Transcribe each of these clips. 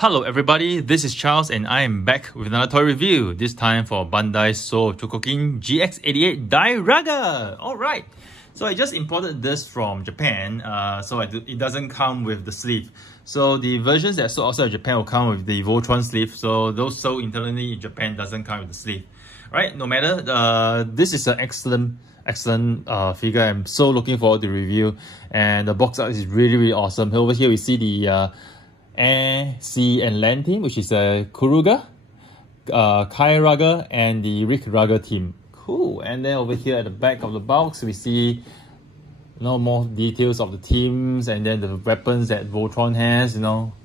Hello everybody, this is Charles and I am back with another toy review, this time for Bandai Chogokin GX-88 Dairugger. Alright, so I just imported this from Japan, it doesn't come with the sleeve. So the versions that sold outside of Japan will come with the Voltron sleeve, so those sold internally in Japan doesn't come with the sleeve. Right, no matter, this is an excellent figure. I'm so looking forward to the review, and the box art is really awesome. Over here we see the Air, Sea and Land team, which is a Kuruga, Dairugger and the Dairugger team. Cool. And then over here at the back of the box we see more details of the teams, and then the weapons that Voltron has,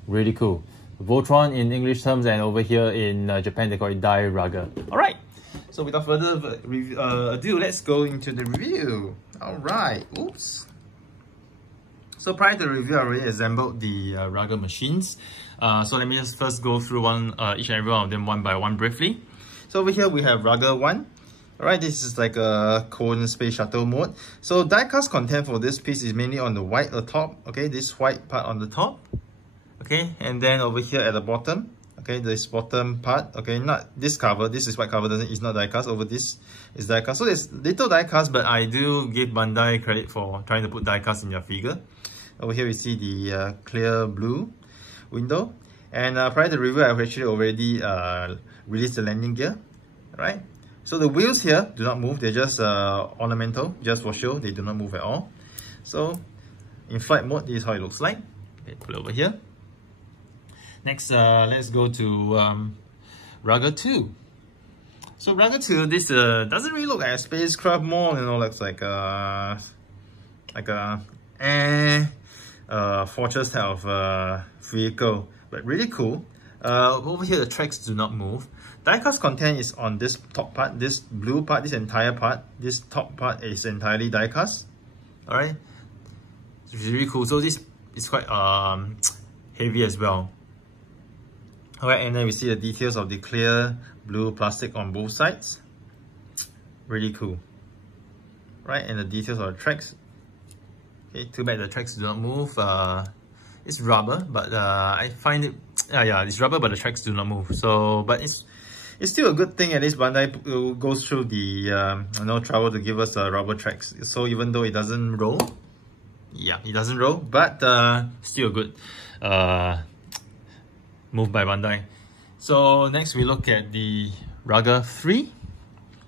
really cool. Voltron in English terms, and over here in Japan they call it Dairugger. Alright, so without further ado, let's go into the review. Alright, oops. So prior to the review, I already assembled the Rugger machines. So let me just first go through each and every one of them one by one briefly. So over here we have Rugger 1. Alright, this is like a cone space shuttle mode. So die-cast content for this piece is mainly on the white top. Okay, this white part on the top. Okay, and then over here at the bottom. Okay, this bottom part. Okay, not this cover. This is white cover. It's not die-cast. Over this is die-cast. So there's little die-cast, but I do give Bandai credit for trying to put die-cast in their figure. Over here we see the clear blue window, and prior to the review I've actually already released the landing gear. Right, so the wheels here do not move, they're just ornamental, just for show, they do not move at all. So in flight mode, this is how it looks like. Okay, put it over here. Next, let's go to Rugger 2. So Rugger 2, this doesn't really look like a spacecraft more, looks like a fortress type of vehicle, but really cool. Over here the tracks do not move. Die-cast content is on this top part, this blue part, this entire part. This top part is entirely die-cast. Alright, it's really cool. So this is quite heavy as well. Alright, and then we see the details of the clear blue plastic on both sides. Really cool. Right, and the details of the tracks. Okay, too bad the tracks do not move. It's rubber, but I find it, it's rubber, but the tracks do not move. So, but it's still a good thing. At least Bandai goes through the trouble to give us rubber tracks. So even though it doesn't roll, it doesn't roll, but still a good move by Bandai. So next we look at the Rugger 3.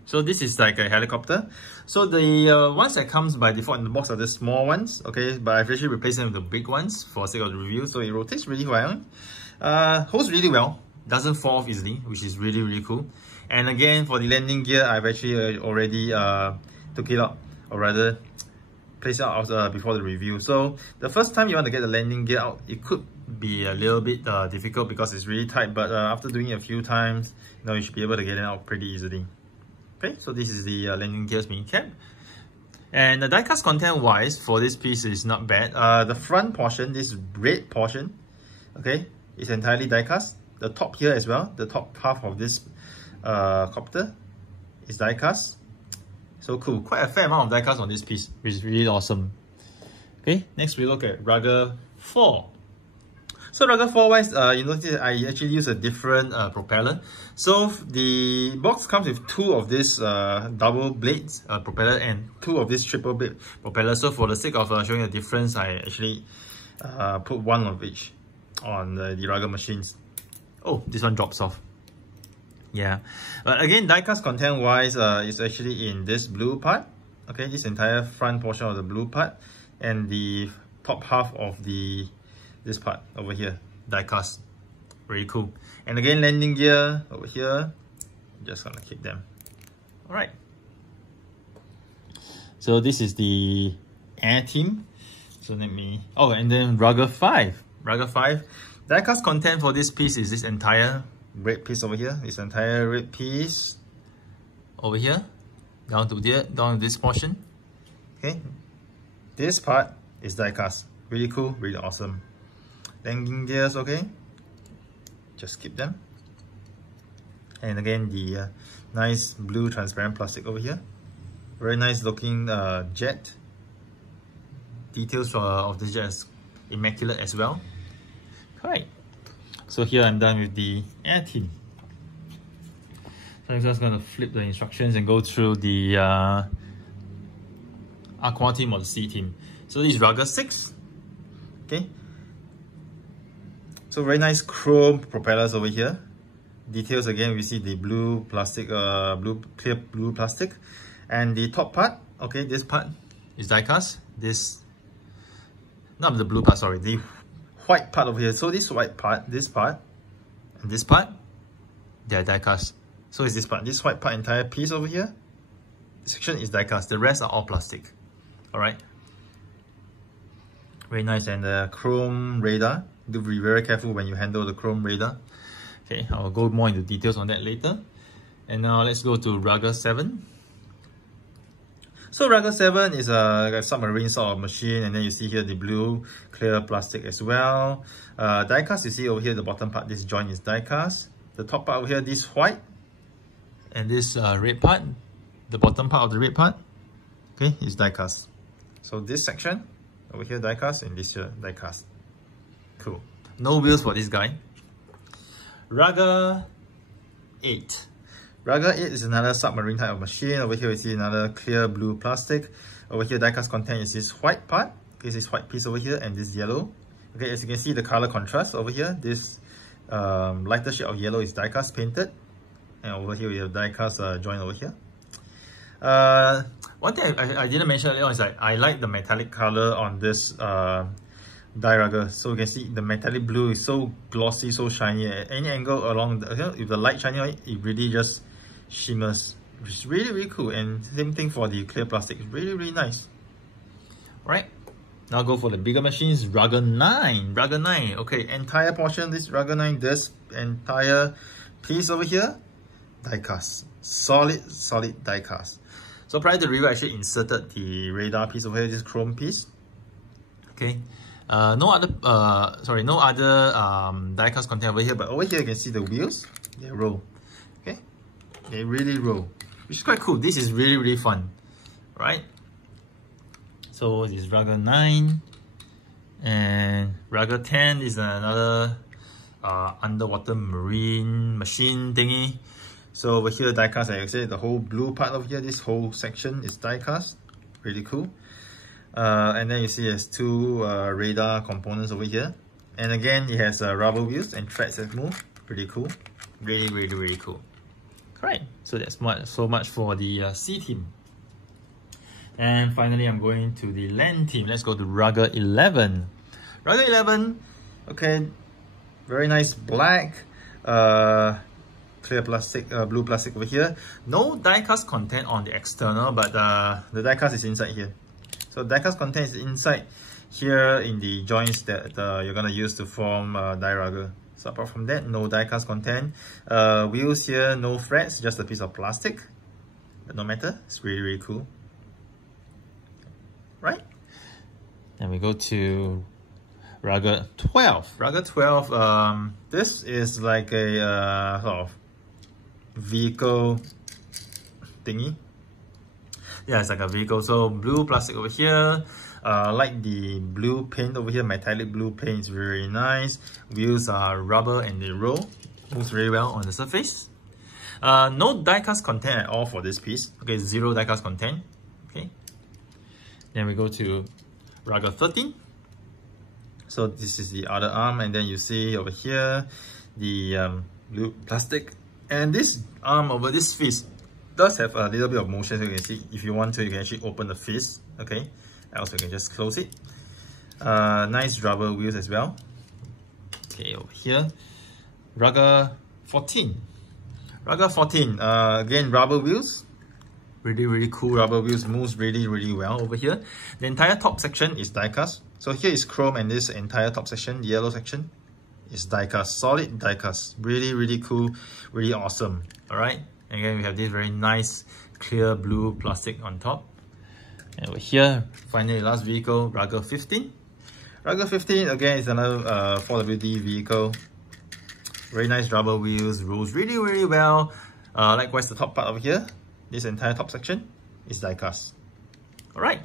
So this is like a helicopter. So the ones that comes by default in the box are the small ones, okay? But I've actually replaced them with the big ones for sake of the review. So it rotates really well, holds really well, doesn't fall off easily, which is really cool. And again, for the landing gear, I've actually already took it out, or rather placed it out before the review. So the first time you want to get the landing gear out, it could be a little bit difficult because it's really tight. But after doing it a few times, you should be able to get it out pretty easily. Okay, so this is the landing gears being kept. And the die-cast content wise for this piece is not bad. The front portion, this red portion, okay, is entirely die-cast. The top here as well, the top half of this copter is die-cast. So cool, quite a fair amount of die-cast on this piece, which is really awesome. Okay, next we look at Rugger 4. So Rugger 4 wise, you notice I actually use a different propeller. So the box comes with two of this double blades propeller and two of this triple blade propeller. So for the sake of showing the difference, I actually put one of each on the Rugger machines. Oh, this one drops off. Yeah, but again, die-cast content wise, is actually in this blue part. Okay, this entire front portion of the blue part and the top half of this part over here, die-cast. Really cool. And again, landing gear over here, just gonna keep them. Alright, so this is the air team. So let me, and then Rugger 5. Rugger 5, die-cast content for this piece is this entire red piece over here, this entire red piece over here, down to this portion. Okay, this part is die-cast. Really cool, really awesome. Landing gears, okay, just keep them. And again, the nice blue transparent plastic over here, very nice looking jet. Details of the jet is immaculate as well. Alright, So here I'm done with the air team. So I'm just going to flip the instructions and go through the Aqua team or the C team. So this is Dairugger 6. Okay. So very nice chrome propellers over here. Details again, we see the blue plastic, clear blue plastic. And the top part, okay, this part is die-cast. This, not the blue part, sorry, the white part over here. So this white part, this part, and this part, they are die-cast. So is this part, this white part, entire piece over here, this section is die-cast. The rest are all plastic. Alright. Very nice. And the chrome radar. Do be very careful when you handle the chrome radar. Okay, I'll go more into details on that later. And now let's go to Dairugger 7. So Dairugger 7 is a submarine sort of machine, and then you see here the blue clear plastic as well. Die-cast, you see over here the bottom part, this joint is die-cast. The top part over here, this white, and this red part, the bottom part of the red part, okay, is die-cast. So this section over here die-cast, and this here die-cast. Cool. No wheels for this guy. Dairugger 8. Dairugger 8 is another submarine type of machine. Over here we see another clear blue plastic. Over here die-cast content is this white part. Okay, this white piece over here and this yellow. Okay, as you can see the color contrast over here. This lighter shade of yellow is die-cast painted. And over here we have die-cast joint over here. One thing I didn't mention earlier on is that I like the metallic color on this Dairugger. So you can see the metallic blue is so glossy, so shiny. At any angle along the, if the light shining on it, it really just shimmers. It's really, really cool. And same thing for the clear plastic. It's really, really nice. Alright, now go for the bigger machines. Dairugger 9. Dairugger 9. Okay, entire portion, this Dairugger 9, this entire piece over here, die-cast. Solid die-cast. So prior to the review, I actually inserted the radar piece over here, this chrome piece. Okay. No other die-cast content over here, but over here you can see the wheels, they roll. Okay, they really roll, which is quite cool. This is really, really fun, right? So this is Dairugger 9, and Dairugger 10 is another underwater marine machine thingy. So over here die-cast, like I said, the whole blue part over here, this whole section is die-cast, really cool. And then you see there's two radar components over here. And again, it has rubber wheels and threads that move. Pretty cool. Really, really, really cool. Alright, so that's so much for the C team. And finally, I'm going to the land team. Let's go to Dairugger 11. Dairugger 11, okay, very nice black, clear plastic, blue plastic over here. No die-cast content on the external, but the die-cast is inside here. So die-cast content is inside here in the joints that you're gonna use to form Dairugger. So apart from that, no die-cast content. Wheels here, no threads, just a piece of plastic. But no matter, it's really, really cool. Right? Then we go to Dairugger 12. Dairugger 12, this is like a sort of vehicle thingy. Yeah, it's like a vehicle. So blue plastic over here. Like the blue paint over here, metallic blue paint is very nice. Wheels are rubber and they roll. Moves very well on the surface. No die-cast content at all for this piece. Okay, zero die-cast content. Okay. Then we go to Dairugger 13. So this is the other arm, and then you see over here the blue plastic. And this arm over this fist does have a little bit of motion, so you can see if you want to, you can actually open the fist. Okay, else you can just close it. Nice rubber wheels as well. Okay, over here, Dairugger 14. Dairugger 14, again rubber wheels. Really, really cool rubber wheels, moves really, really well over here. The entire top section is die-cast. So here is chrome, and this entire top section, the yellow section, is die-cast, solid die-cast. Really, really cool, really awesome. Alright, again we have this very nice clear blue plastic on top. And over here, finally last vehicle, Dairugger 15. Dairugger 15 again is another 4WD vehicle. Very nice rubber wheels, rolls really, really well. Likewise the top part over here, this entire top section is die-cast. Alright.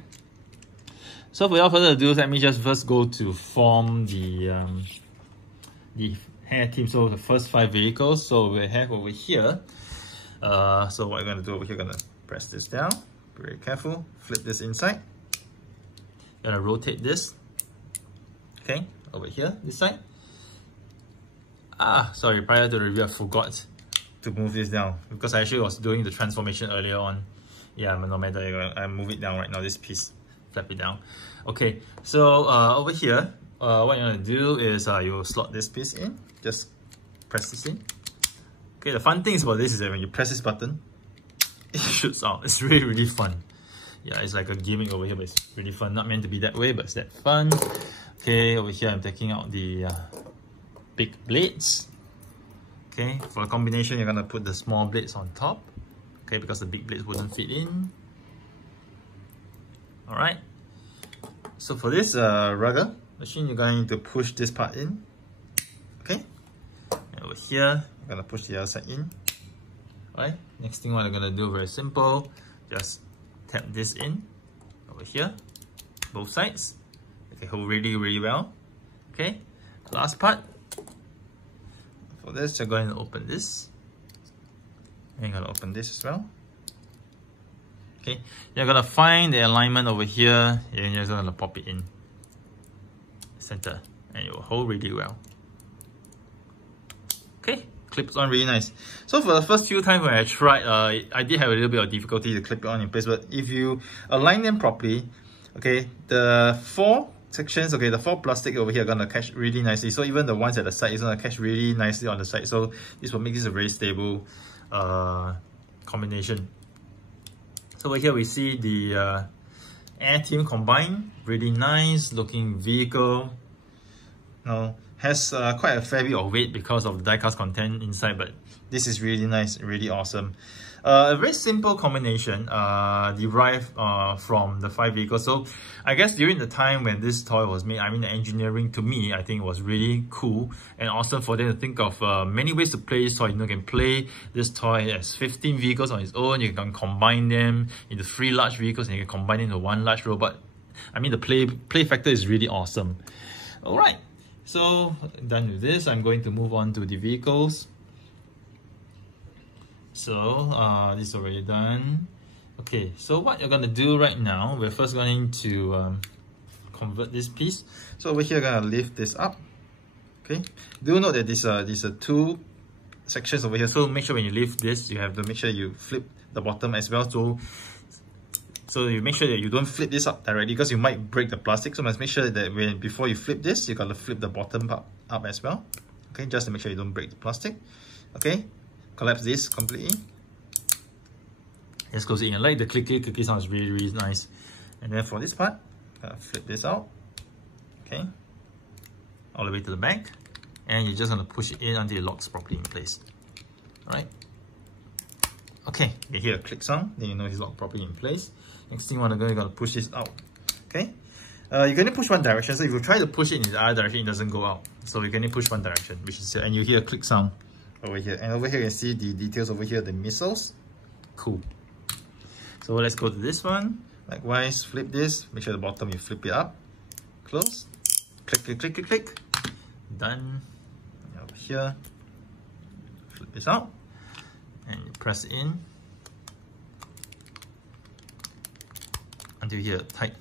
So without further ado, let me just first go to form the hair team, so the first 5 vehicles. So we have over here, so what we're going to do over here, gonna press this down, be very careful, flip this inside, gonna rotate this, okay, over here, this side. Sorry, prior to the review I forgot to move this down because I actually was doing the transformation earlier on. Yeah, no matter, I move it down right now, this piece, flap it down. Okay, so over here, what you're gonna do is you slot this piece in, just press this in. Okay, the fun thing about this is that when you press this button, it shoots out. It's really, really fun. Yeah, it's like a gimmick over here, but it's really fun. Not meant to be that way, but it's that fun. Okay, over here I'm taking out the big blades. Okay, for the combination, you're gonna put the small blades on top. Okay, because the big blades wouldn't fit in. Alright. So for this rugger machine, you're going to push this part in. Okay. And over here, you're gonna push the other side in. Alright. Next thing what I'm gonna do, very simple. Just tap this in over here, both sides. Okay, hold really, really well. Okay. Last part. For this, you're going to open this. And you're going to open this as well. Okay, you're going to find the alignment over here. And you're going to pop it in center. And it will hold really well. Okay, clips on really nice. So for the first few times when I tried, I did have a little bit of difficulty to clip it on in place. But if you align them properly, okay, the 4 sections, okay, the 4 plastic over here are gonna catch really nicely. So even the ones at the side is gonna catch really nicely on the side. So this will make this a very stable combination. So over here we see the air team combined, really nice looking vehicle. Now has quite a fair bit of weight because of the die-cast content inside, but this is really nice, really awesome. A very simple combination derived from the 5 vehicles. So I guess during the time when this toy was made, I mean the engineering to me, I think it was really cool and awesome for them to think of many ways to play this toy. You know, you can play this toy as 15 vehicles on its own, you can combine them into 3 large vehicles and you can combine it into 1 large robot. I mean the play factor is really awesome. Alright, so done with this, I'm going to move on to the vehicles. So this is already done. Okay, so what you're gonna do right now, we're first going to convert this piece. So over here, gonna lift this up. Okay, do note that these are 2 sections over here. So make sure when you lift this, you have to make sure you flip the bottom as well. So you make sure that you don't flip this up directly because you might break the plastic. So must make sure that before you flip this, you gotta flip the bottom part up as well. Okay, just to make sure you don't break the plastic. Okay. Collapse this completely. Just goes in. I like the clicky sound, is really, really nice. And then for this part, flip this out. Okay. All the way to the back. And you're just gonna push it in until it locks properly in place. Alright. Okay, you hear a click sound, then you know it's locked properly in place. Next thing you're gonna push this out. Okay. You can only push one direction, so if you try to push it in the other direction, it doesn't go out. So you can only push one direction, which is and you hear a click sound over here. And over here you can see the details over here, the missiles. Cool. So let's go to this one. Likewise, flip this, make sure the bottom you flip it up. Close. Click, click, click, click, click. Done. And over here, flip this out. And you press it in. Until you hear a tight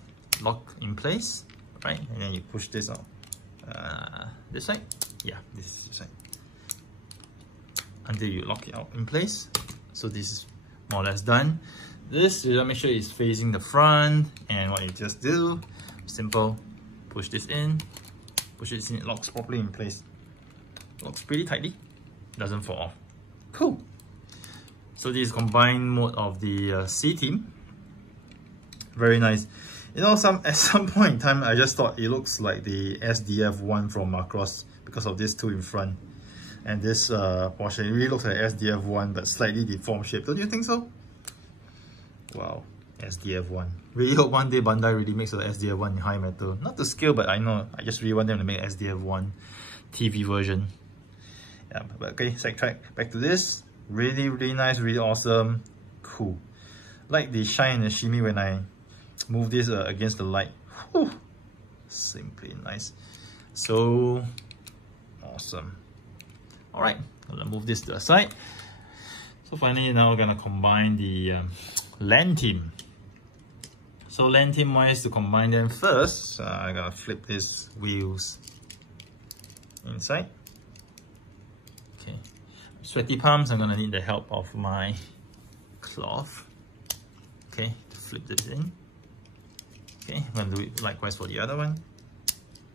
lock in place. Right? And then you push this out. This side? Yeah, this is the side. Until you lock it out in place. So this is more or less done. This, you make sure it's facing the front, and what you just do, simple, push this in, it locks properly in place. Locks pretty tightly, doesn't fall off. Cool. So this is combined mode of the C team. Very nice. You know, at some point in time, I just thought it looks like the SDF-1 from Macross because of this 2 in front. And this portion, it really looks like SDF-1 but slightly deformed shape. Don't you think so? Wow, SDF-1. Really hope one day Bandai really makes the SDF-1 in high metal. Not to scale, but I know, I just really want them to make SDF-1 TV version. Yeah, but okay, sidetrack. Back to this. Really, really nice, really awesome. Cool. Like the shine and the shimmy when I move this against the light. Whew. Simply nice. So awesome. All right, I'm gonna move this to the side. So finally, now we're gonna combine the LAN team. So LAN team wise, to combine them first, I'm gonna flip these wheels inside. Okay, sweaty palms, I'm gonna need the help of my cloth. Okay, to flip this in. Okay, I'm gonna do it likewise for the other one.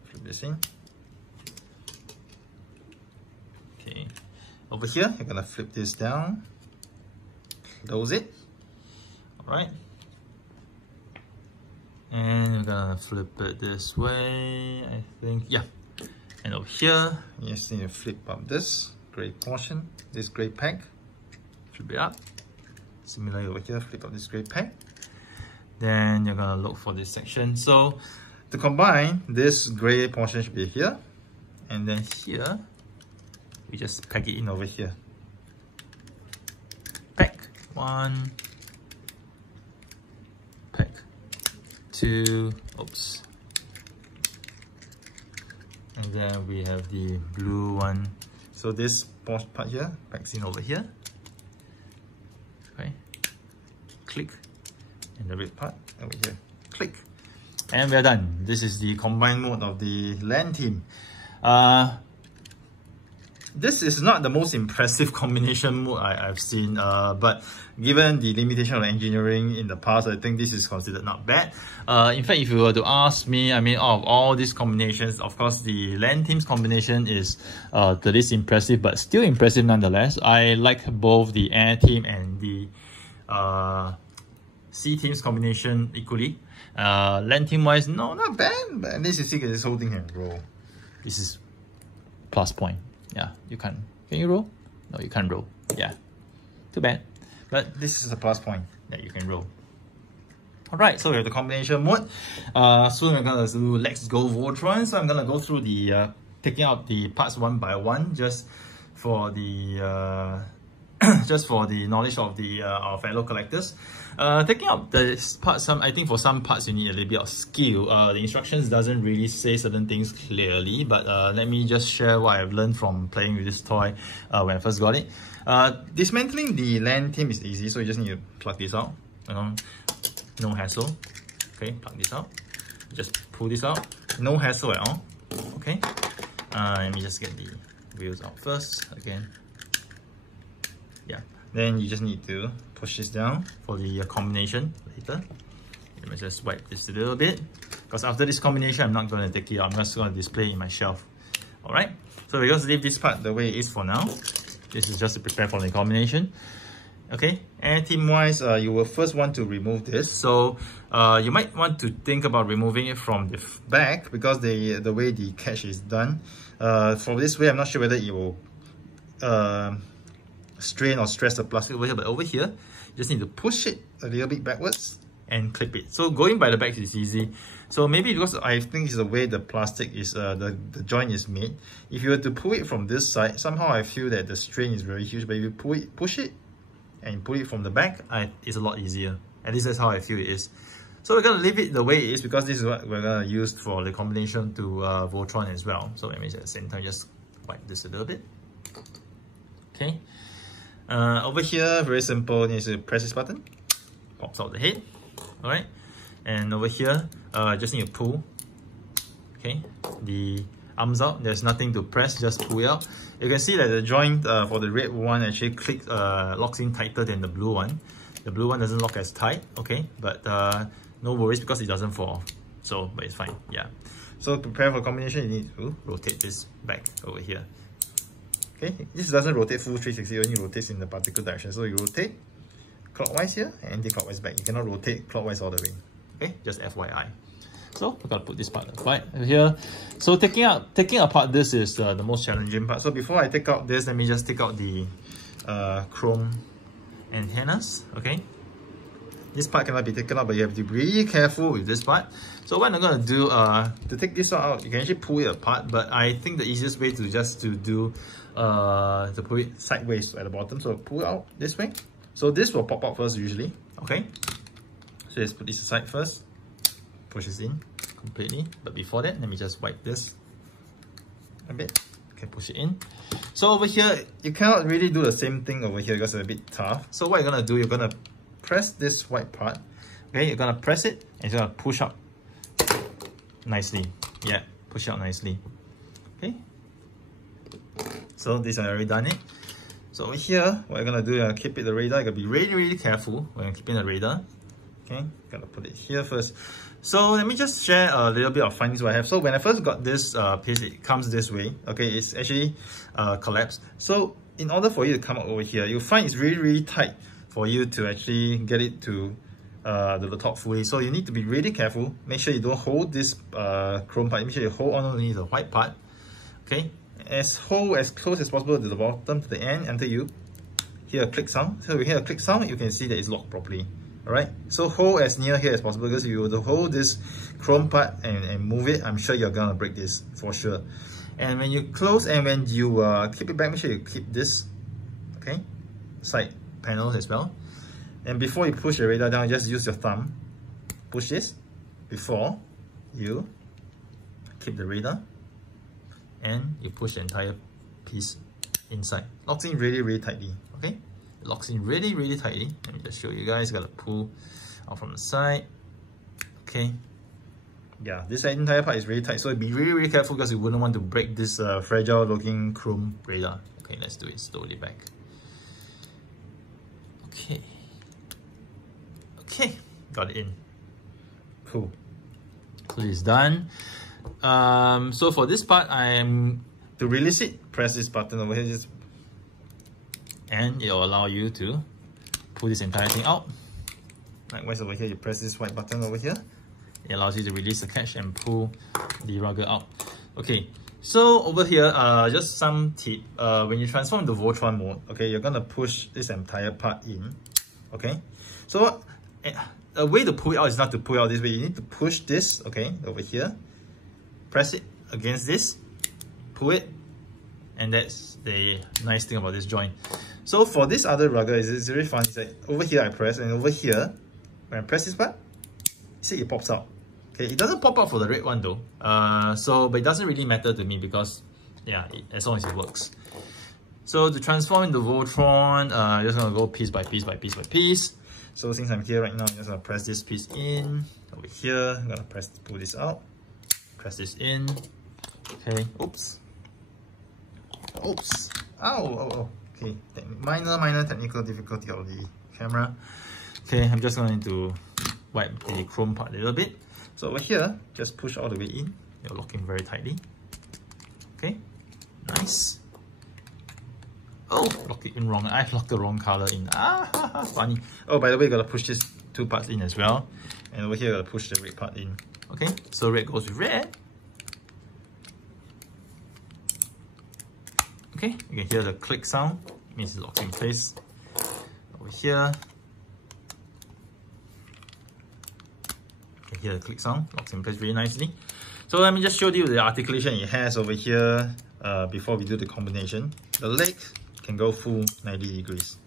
Flip this in. Okay, over here, you're gonna flip this down, close it. All right. And we're gonna flip it this way, I think, yeah. And over here, you just need to flip up this gray portion, this gray peg. Flip it up. Similarly over here, flip up this gray peg. Then you're gonna look for this section. So to combine, this gray portion should be here. And then here, we just peg it in over here. Peg. 1. Peg. 2, oops, and then we have the blue one. So this part here pegs in over here. Okay, click, and the red part over here, click, and we're done. This is the combined mode of the LAN team. This is not the most impressive combination mode I've seen, but given the limitation of engineering in the past, I think this is considered not bad. In fact, if you were to ask me, I mean, out of all these combinations, of course, the LAN team's combination is the least impressive, but still impressive nonetheless. I like both the air team and the sea team's combination equally. LAN team wise, no, not bad, but at least you see this whole thing can roll. This is plus point. Yeah, you can. Can you roll? No, you can't roll. Yeah, too bad. But this is a plus point that you can roll. Alright, so we have the combination mode. Soon we're gonna do Let's Go Voltron. So I'm gonna go through the taking out the parts one by one, just for the just for the knowledge of the our fellow collectors. Taking out the parts, I think for some parts you need a little bit of skill. The instructions doesn't really say certain things clearly, but let me just share what I've learned from playing with this toy when I first got it. Dismantling the LAN team is easy, so you just need to plug this out. No hassle. Okay, plug this out. Just pull this out. No hassle at all. Okay. Let me just get the wheels out first again. Yeah. Then you just need to push this down for the combination later. Let me just wipe this a little bit, because after this combination, I'm not going to take it out. I'm just going to display it in my shelf. Alright, so we're going to leave this part the way it is for now. This is just to prepare for the combination. Okay, air team wise, you will first want to remove this. So you might want to think about removing it from the back, because the way the catch is done. For this way, I'm not sure whether it will strain or stress the plastic over here, but over here you just need to push it a little bit backwards and clip it. So going by the back is easy. So maybe because I think it's the way the plastic is, the joint is made, if you were to pull it from this side, somehow I feel that the strain is very huge. But if you push it and pull it from the back, it's a lot easier. At least that's how I feel it is. So we're gonna leave it the way it is, because this is what we're gonna use for the combination to Voltron as well. So let me at the same time just wipe this a little bit. Okay. Over here, very simple, you need to press this button, pops out the head. Alright, and over here, just need to pull, okay, the arms out. There's nothing to press, just pull it out. You can see that the joint for the red one actually locks in tighter than the blue one. The blue one doesn't lock as tight, okay, but no worries because it doesn't fall off. So, but it's fine, yeah. So to prepare for combination, you need to rotate this back over here. Okay, this doesn't rotate full 360, it only rotates in the particular direction. So you rotate clockwise here and anti-clockwise back. You cannot rotate clockwise all the way. Okay, just FYI. So we're gonna put this part right here. So taking apart this is the most challenging part. So before I take out this, let me just take out the chrome antennas. Okay, this part cannot be taken out, but you have to be really careful with this part. So what I'm gonna do to take this out, you can actually pull it apart, but I think the easiest way to put it sideways at the bottom. So pull it out this way. So this will pop out first usually. Okay. So let's put this aside first. Push this in completely. But before that, let me just wipe this a bit. Okay, push it in. So over here, you cannot really do the same thing over here because it's a bit tough. So what you're gonna do, you're gonna press this white part. Okay, you're gonna press it and you're gonna push up nicely. Yeah, push out nicely. Okay. So this I already done it. So over here, what you're gonna do, you're gonna keep it the radar. You're gonna be really careful when you're keeping the radar. Okay, gotta put it here first. So let me just share a little bit of findings what I have. So when I first got this piece, it comes this way. Okay, it's actually collapsed. So in order for you to come up over here, you'll find it's really tight for you to actually get it to the top fully. So you need to be really careful. Make sure you don't hold this chrome part. Make sure you hold on only the white part. Okay, hold as close as possible to the bottom, to the end, until you hear a click sound. So if you hear a click sound, you can see that it's locked properly. Alright, so hold as near here as possible, because if you were to hold this chrome part and move it, I'm sure you're gonna break this for sure. And when you close and when you keep it back, make sure you keep this, okay, side panels as well. And before you push your radar down, just use your thumb, push this before you keep the radar, and you push the entire piece inside. Locks in really tightly, okay? It locks in really tightly. Let me just show you guys. Gotta pull out from the side. Okay. Yeah, this entire part is really tight, so be really careful because you wouldn't want to break this fragile looking chrome radar. Okay, let's do it slowly back. Okay, got it in. Cool. So it's done. So for this part, to release it, press this button over here, and it will allow you to pull this entire thing out. Likewise over here, you press this white button over here. It allows you to release the catch and pull the rugger out. Okay, so over here, just some tip. When you transform to Voltron mode, okay, you're gonna push this entire part in. Okay, so a way to pull it out is not to pull it out this way. You need to push this, okay, over here. Press it against this, pull it, and that's the nice thing about this joint. So for this other rugger, it's really fun. It's like over here I press, and over here, when I press this part, see it pops out. Okay, it doesn't pop out for the red one though. But it doesn't really matter to me because, yeah, as long as it works. So to transform into Voltron, I'm just gonna go piece by piece. So since I'm here right now, I'm just gonna press this piece in. Over here, I'm gonna pull this out. Press this in. Okay, oops. Oh. Okay, minor technical difficulty of the camera. Okay, I'm just going to wipe the chrome part a little bit. So over here, just push all the way in. You're locking very tightly. Okay, nice. Oh, lock it in wrong. I locked the wrong color in. Funny. Oh, by the way, you gotta push these two parts in as well. And over here, you gotta push the red part in. Okay, so red goes with red. Okay, you can hear the click sound. It means it's locked in place. Over here, you can hear the click sound. Locks in place really nicely. So let me just show you the articulation it has over here before we do the combination. The leg can go full 90 degrees.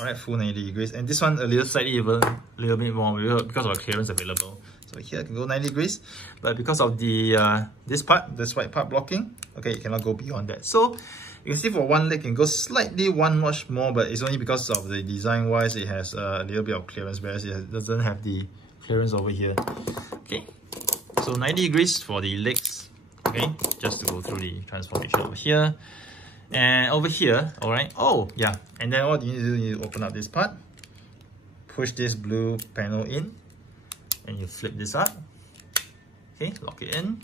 Alright, full 90 degrees. And this one a little bit more because of the clearance available. So here it can go 90 degrees, but because of the this white part blocking, okay, it cannot go beyond that. So you can see for one leg, it can go slightly one notch more, but it's only because of the design wise, it has a little bit of clearance, whereas it doesn't have the clearance over here. Okay, so 90 degrees for the legs. Okay, just to go through the transformation over here. And over here, alright, oh yeah, and then what you need to do, you open up this part, push this blue panel in, and you flip this up. Okay, lock it in.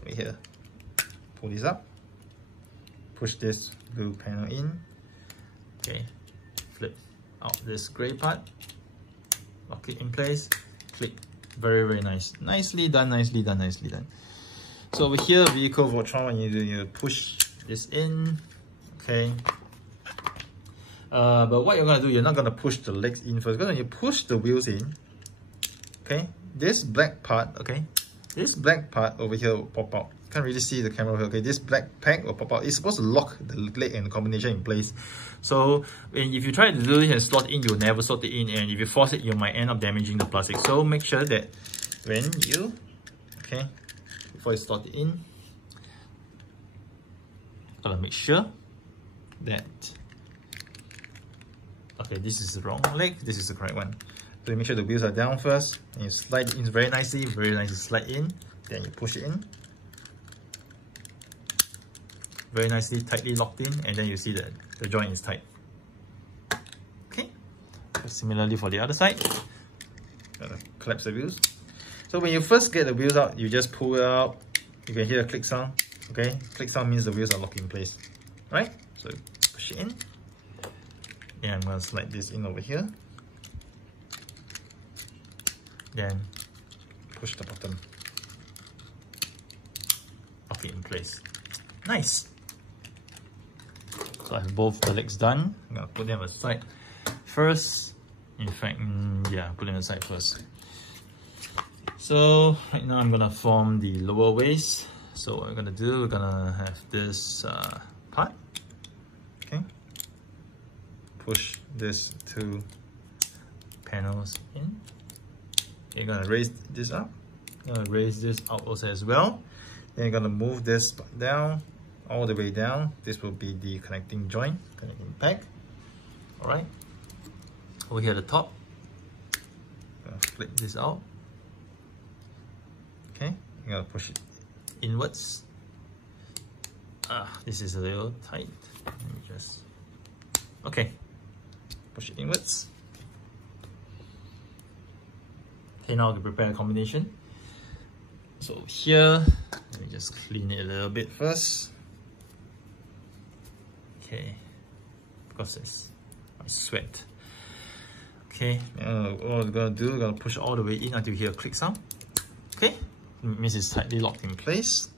Over here, pull this up, push this blue panel in. Okay, flip out this grey part, lock it in place, click. Very nice. Nicely done. So over here, vehicle Voltron, when you push this in. Okay. But what you're gonna do, you're not gonna push the legs in first. Because when you push the wheels in, okay, this black part, okay, this black part over here will pop out. You can't really see the camera here. Okay, this black pack will pop out. It's supposed to lock the leg and the combination in place. So if you try to do it and slot in, you'll never slot it in. And if you force it, you might end up damaging the plastic. So make sure that when you, okay, before you slot it in, Gotta make sure that, okay, this is the wrong leg, this is the correct one. So you make sure the wheels are down first, and you slide it in very nicely slide in, then you push it in. Very nicely, tightly locked in, and then you see that the joint is tight. Okay, so similarly for the other side, gotta collapse the wheels. So when you first get the wheels out, you just pull it out. You can hear a click sound. Okay, click sound means the wheels are locked in place, right? So push it in. Yeah, I'm gonna slide this in over here. Then push the bottom. Lock it in place. Nice. So I have both the legs done. I'm gonna put them aside first. In fact, yeah, put them aside first. So right now I'm gonna form the lower waist. So what we're gonna do, we're gonna have this part. Okay. Push this two panels in. Okay, you're gonna raise this up. You're gonna raise this up also as well. Then you're gonna move this down, all the way down. This will be the connecting joint, connecting peg. Alright. Over here at the top, gonna flip this out. Okay, you're gonna push it inwards. This is a little tight. Let me just, okay, push it inwards. Okay, now to prepare a combination. So here, let me just clean it a little bit first. Okay, because it's my sweat. Okay, what we're gonna do, we're gonna push all the way in until you hear a click sound. Okay, it means it's tightly locked in place.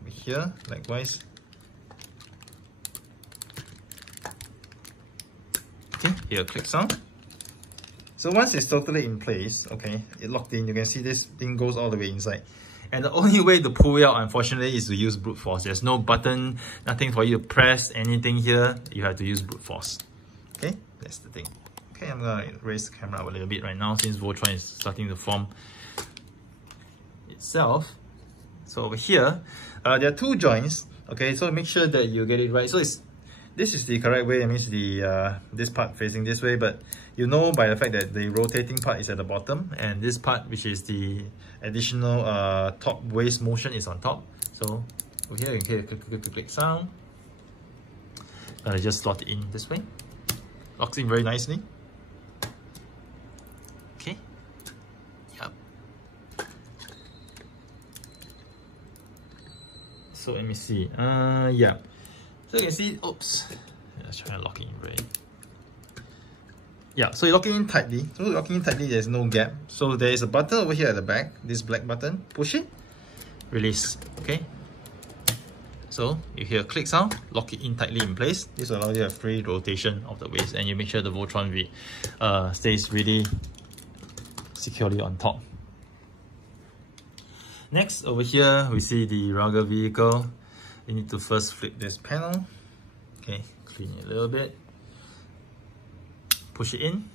Over here, likewise. Okay, hear a click sound. So once it's totally in place, okay, it locked in, you can see this thing goes all the way inside. And the only way to pull it out, unfortunately, is to use brute force. There's no button, nothing for you to press, anything here. You have to use brute force. Okay, that's the thing. Okay, I'm gonna raise the camera up a little bit right now since Voltron is starting to form itself. So over here, there are two joints. Okay, so make sure that you get it right. So this is the correct way. It means the this part facing this way, but you know by the fact that the rotating part is at the bottom, and this part, which is the additional top waist motion, is on top. So over here you can hear a click sound. Just slot it in this way. Locks in very nicely. Okay. Yep. So let me see. Yeah. So you can see, oops, let's try to lock it in right. Yeah, so you lock it in tightly. So locking in tightly, there's no gap. So there is a button over here at the back, this black button. Push it, release, okay? So you hear a click sound, lock it in tightly in place. This will allow you to have free rotation of the waist, and you make sure the Voltron stays really securely on top. Next, over here, we see the Dairugger vehicle. You need to first flip this panel. Okay, clean it a little bit. Push it in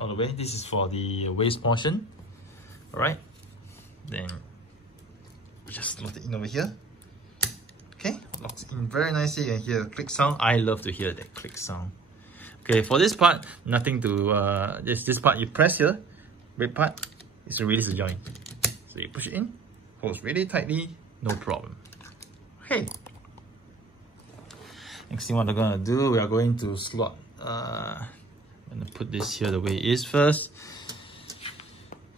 all the way. This is for the waist portion. Alright. Then just slot it in over here. Okay, locks in very nicely. You can hear a click sound. I love to hear that click sound. Okay, for this part, nothing to this part you press here. Red part is to release the joint. So you push it in, holds really tightly, no problem. Okay. Next thing what we're gonna do, we are going to slot. I'm gonna put this here the way it is first.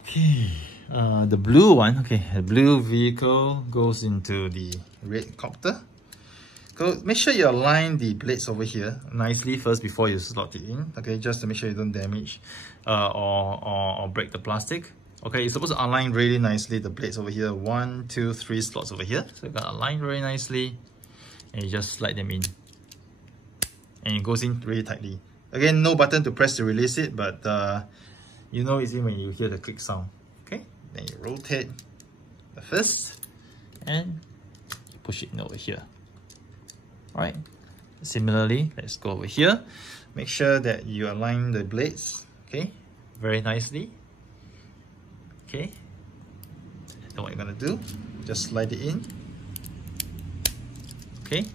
Okay. The blue one, okay, the blue vehicle goes into the red copter. So make sure you align the blades over here nicely first before you slot it in. Okay, just to make sure you don't damage or break the plastic. Okay, you're supposed to align really nicely the blades over here. 1, 2, 3 slots over here. So you gotta align very nicely, and you just slide them in, and it goes in really tightly. Again, no button to press to release it, but you know it's in when you hear the click sound. Okay, then you rotate the fist and push it in over here. Alright, similarly, let's go over here. Make sure that you align the blades, okay, very nicely. Okay, then what you're gonna do, just slide it in. Okay,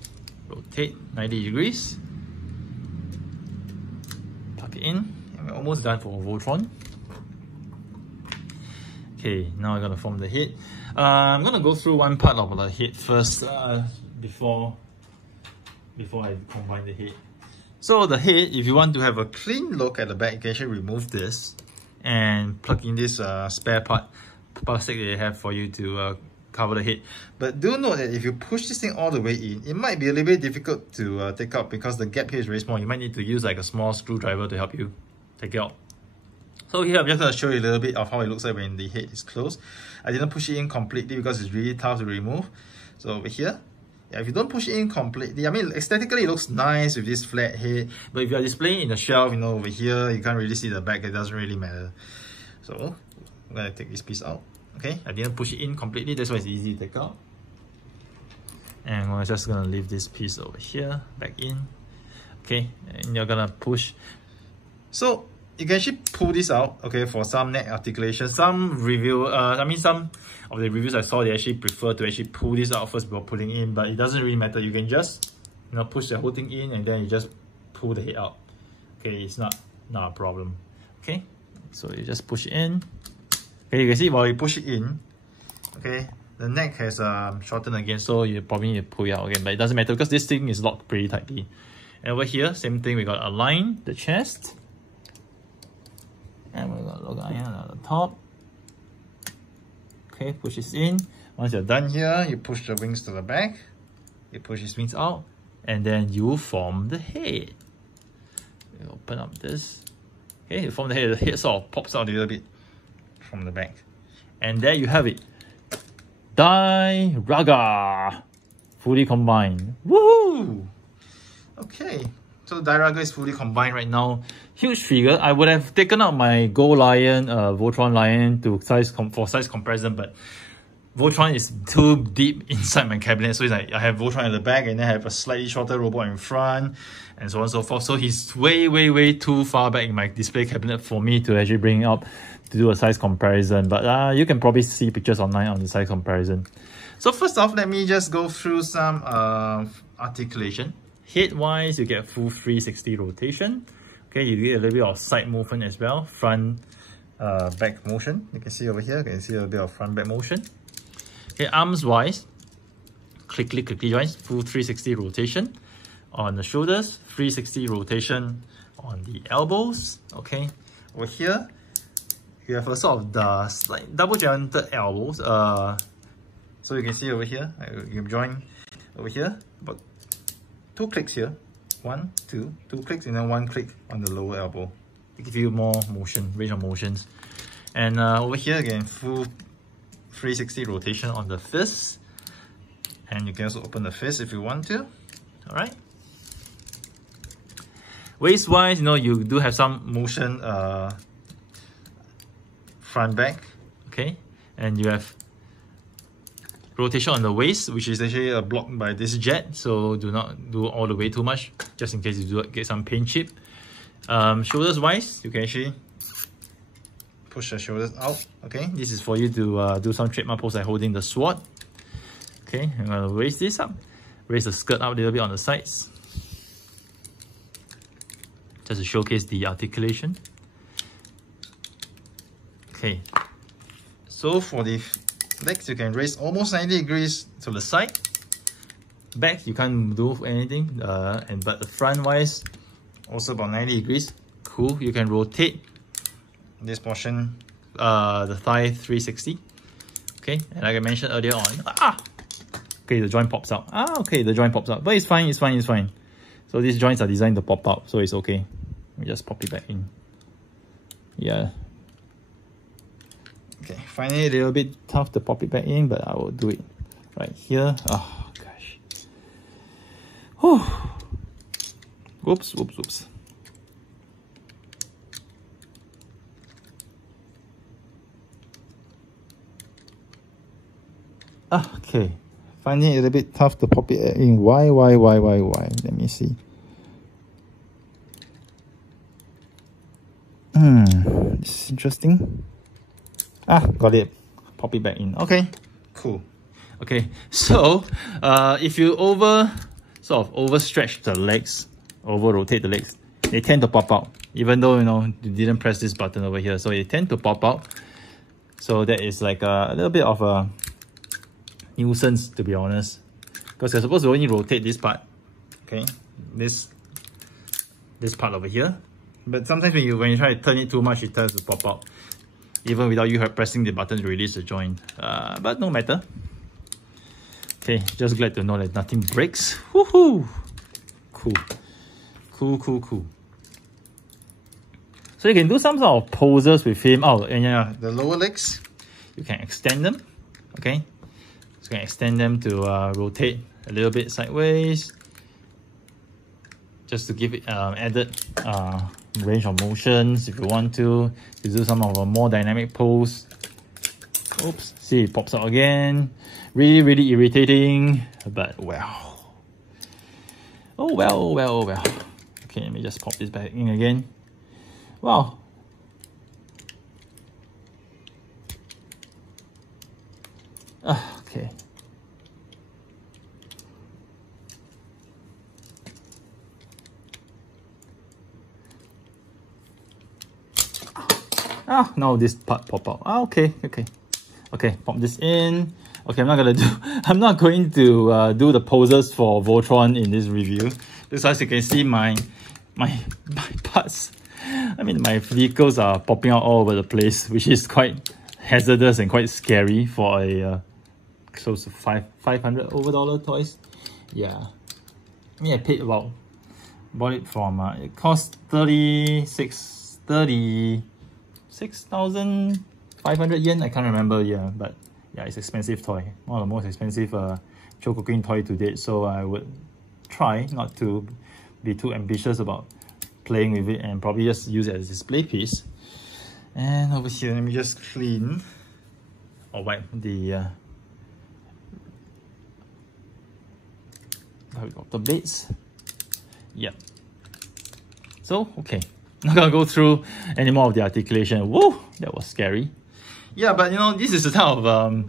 rotate 90 degrees, plug it in, and we're almost done for Voltron. Okay, now I'm gonna form the head. I'm gonna go through one part of the head first before I combine the head. So the head, if you want to have a clean look at the back, you can actually remove this and plug in this spare part, plastic that they have for you to cover the head. But do note that if you push this thing all the way in, it might be a little bit difficult to take out because the gap here is very small. You might need to use like a small screwdriver to help you take it out. So here I'm just going to show you a little bit of how it looks like when the head is closed. I didn't push it in completely because it's really tough to remove. So over here, yeah, if you don't push it in completely, I mean aesthetically it looks nice with this flat head, but if you are displaying in the shelf, you know, over here you can't really see the back, it doesn't really matter. So I'm going to take this piece out. Okay, I didn't push it in completely, that's why it's easy to take out. And we're just going to leave this piece over here, back in. Okay, and you're going to push. So you can actually pull this out, okay, for some neck articulation. Some of the reviews I saw, they actually prefer to actually pull this out first before pulling in, but it doesn't really matter. You can just, you know, push the whole thing in and then you just pull the head out. Okay, it's not a problem. Okay, so you just push it in. Okay, you can see while you push it in, okay, the neck has shortened again, so you probably need to pull it out again, but it doesn't matter because this thing is locked pretty tightly. And over here, same thing, we got to align the chest. And we're going to look at the top. Okay, push this in. Once you're done here, you push the wings to the back. You push these wings out. And then you form the head. You open up this. Okay, you form the head. The head sort of pops out a little bit from the back. And there you have it. Dairugger! Fully combined. Woohoo! Okay. So Dairugger is fully combined right now. Huge figure. I would have taken out my Gold Lion, Voltron Lion for size comparison, but Voltron is too deep inside my cabinet. So it's like I have Voltron at the back and then I have a slightly shorter robot in front and so on and so forth. So he's way too far back in my display cabinet for me to actually bring it up to do a size comparison. But you can probably see pictures online on the size comparison. So first off, let me just go through some articulation. Head-wise, you get full 360 rotation. Okay, you get a little bit of side movement as well. Front, back motion. You can see over here, you can see a bit of front-back motion. Okay, arms-wise, click joints, full 360 rotation. On the shoulders, 360 rotation on the elbows. Okay, over here, you have a sort of the slight double-jointed elbows. So you can see over here, you can join over here, but 2 clicks here, 1, 2 clicks, and then 1 click on the lower elbow to give you more motion, range of motions. And over here again, full 360 rotation on the fist, and you can also open the fist if you want to. All right. Waist wise, you know, you do have some motion front back, okay, and you have rotation on the waist, which is actually blocked by this jet, so do not do all the way too much, just in case you do get some paint chip. Shoulders wise, you can actually push the shoulders out. Okay, this is for you to do some trademark pose like holding the sword. Okay, I'm gonna raise this up, raise the skirt up a little bit on the sides, just to showcase the articulation. Okay, so for the legs, you can raise almost 90 degrees to the side. Back, you can't do anything. But the front wise, also about 90 degrees. Cool. You can rotate this portion, the thigh 360. Okay, and like I mentioned earlier on, okay, the joint pops out. Okay, the joint pops out, but it's fine. So these joints are designed to pop out, so it's okay. Let me just pop it back in. Yeah. Okay, finding it a little bit tough to pop it back in, but I will do it right here. Oh gosh. Whew. Whoops. Okay, finding it a little bit tough to pop it in. Why? Let me see. This is interesting. Got it. Pop it back in. Okay, cool. Okay, so if you sort of overstretch the legs, over rotate the legs, they tend to pop out, even though, you know, you didn't press this button over here. So they tend to pop out. So that is like a little bit of a nuisance, to be honest, because you're supposed to only rotate this part, okay, this part over here. But sometimes when you try to turn it too much, it tends to pop out, even without you pressing the button to release the joint. But no matter. Okay, just glad to know that nothing breaks. Woohoo! Cool. Cool, cool, cool. So you can do some sort of poses with him. Oh, and yeah, the lower legs, you can extend them, okay? So you can extend them to rotate a little bit sideways, just to give it added range of motions if you want to do some of a more dynamic pose. Oops, see, it pops out again. Really, really irritating, but well. Oh well, oh well, oh well. Okay, let me just pop this back in again. Wow. Okay. Oh, no, this part pop out. Ah, okay, okay. Okay, pop this in. Okay, I'm not going to do the poses for Voltron in this review. Because as you can see, my parts, I mean, my vehicles are popping out all over the place, which is quite hazardous and quite scary for a close to $500 over toys. Yeah, I mean, I paid bought it from it cost 36,500 yen. I can't remember. Yeah, but yeah, it's expensive toy, one of the most expensive Chogokin toy to date. So I would try not to be too ambitious about playing with it and probably just use it as a display piece. And over here, let me just clean or wipe the blades. Yep. So okay, I'm not gonna go through any more of the articulation. Whoa, that was scary. Yeah, but you know, this is the type of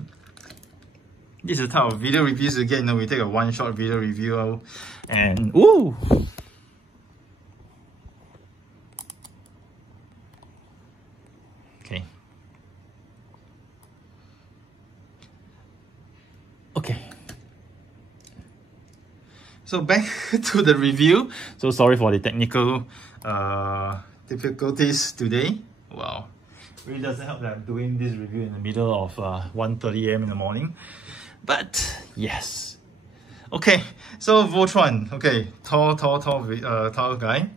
video reviews you get. You know, we take a one-shot video review and woo. Okay. Okay. So back to the review. So sorry for the technical difficulties today. Wow. Really doesn't help that I'm doing this review in the middle of 1:30 AM in the morning. But yes. Okay, so Voltron. Okay, tall guy.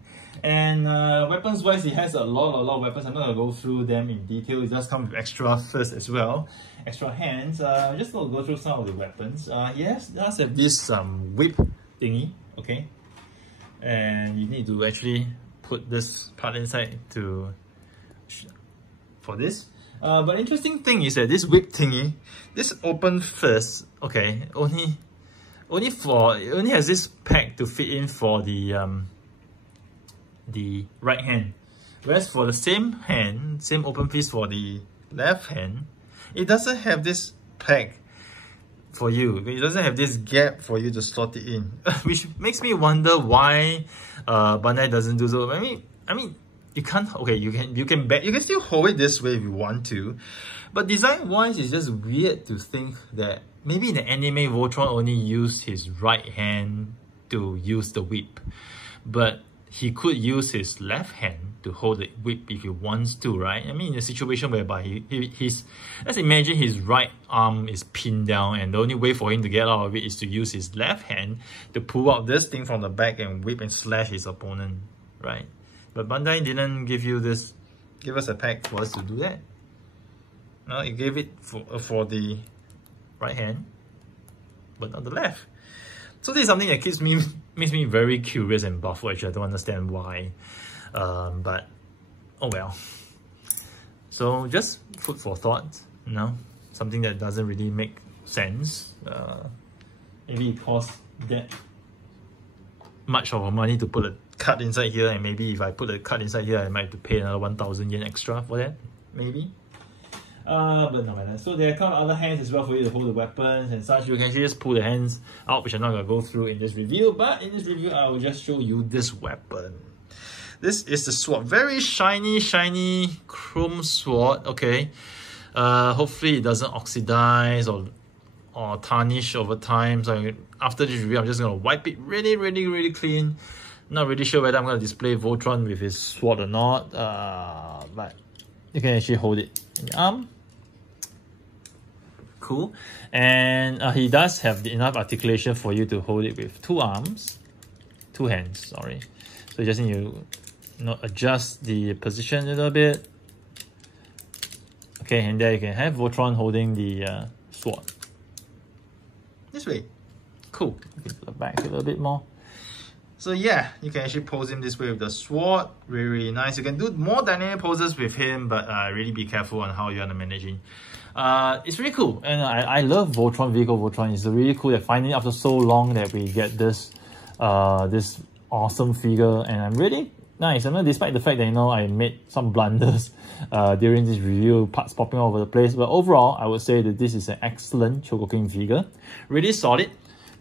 And weapons wise, it has a lot of weapons. I'm not gonna go through them in detail. It does come with extra first as well, extra hands. Just gonna go through some of the weapons. Yes, it does have this whip thingy. Okay, and you need to actually put this part inside for this. But interesting thing is that this whip thingy, this open first. Okay, it only has this pack to fit in for the right hand, whereas for the same open piece for the left hand, it doesn't have this pack for you. It doesn't have this gap for you to slot it in, which makes me wonder why Bandai doesn't do so. I mean, you can't. Okay, you can still hold it this way if you want to, but design wise, it's just weird to think that maybe in the anime Voltron only used his right hand to use the whip, but he could use his left hand to hold the whip if he wants to, right? I mean, in a situation whereby let's imagine his right arm is pinned down and the only way for him to get out of it is to use his left hand to pull out this thing from the back and whip and slash his opponent, right? But Bandai didn't give us a pack for us to do that. No, it gave it for the right hand, but not the left. So this is something that makes me very curious and baffled. Actually, I don't understand why. But oh well. So just food for thought, you know, something that doesn't really make sense. Maybe it costs that much of money to put a cut inside here, and maybe if I put a cut inside here, I might have to pay another 1,000 yen extra for that. Maybe. But no matter. So there are kind of other hands as well for you to hold the weapons and such. You can actually just pull the hands out, which I'm not going to go through in this review. But in this review, I will just show you this weapon. This is the sword. Very shiny chrome sword. Okay. Hopefully it doesn't oxidize or tarnish over time. So after this review, I'm just going to wipe it really clean. Not really sure whether I'm going to display Voltron with his sword or not. But you can actually hold it in your arm. Cool. And he does have enough articulation for you to hold it with two hands, sorry. So you just need to adjust the position a little bit. Okay, and there you can have Voltron holding the sword. This way. Cool. Get the back a little bit more. So yeah, you can actually pose him this way with the sword. Really nice. You can do more dynamic poses with him, but really be careful on how you want to manage him. It's really cool, and I love Voltron, vehicle Voltron. It's really cool that finally after so long that we get this this awesome figure, and I'm really nice. I mean, despite the fact that I made some blunders during this review, parts popping all over the place, but overall I would say that this is an excellent Chogokin figure. Really solid,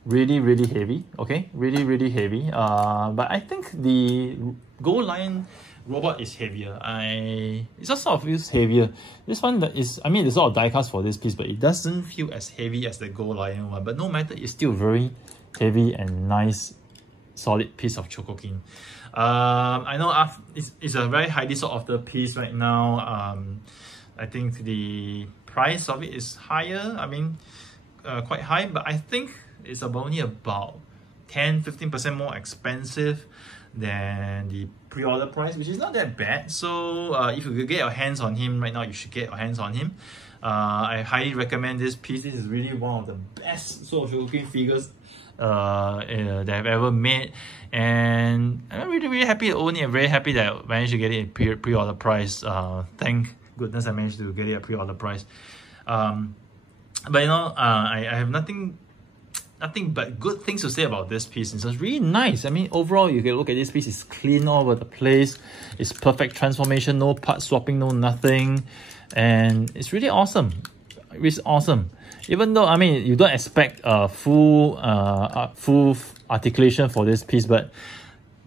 really heavy. Okay, really heavy. But I think the Gold Lion robot is heavier. It just sort of feels heavier. This one is, I mean, there's a lot of die cast for this piece, but it doesn't feel as heavy as the Gold Lion one. But no matter, it's still very heavy and nice, solid piece of Chogokin. I know it's a very highly sought after piece right now. I think the price of it is higher. I mean, quite high, but I think it's only about 10-15% more expensive than the pre-order price, which is not that bad. So if you could get your hands on him right now, you should get your hands on him. I highly recommend this piece. This is really one of the best sort of Chogokin figures that I've ever made, and I'm really happy to own it. I'm very happy that I managed to get it at pre-order price. Thank goodness I managed to get it at pre-order price. But I have nothing but good things to say about this piece. It's just really nice. I mean, overall, you can look at this piece. It's clean all over the place. It's perfect transformation, no part swapping, no nothing, and it's really awesome. It's awesome. Even though, I mean, you don't expect full articulation for this piece, but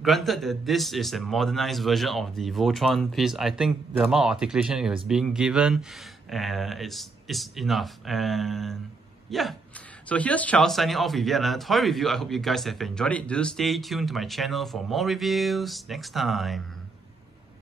granted that this is a modernized version of the Voltron piece, I think the amount of articulation it was being given is enough. And yeah. So here's Charles signing off with yet another toy review. I hope you guys have enjoyed it. Do stay tuned to my channel for more reviews next time.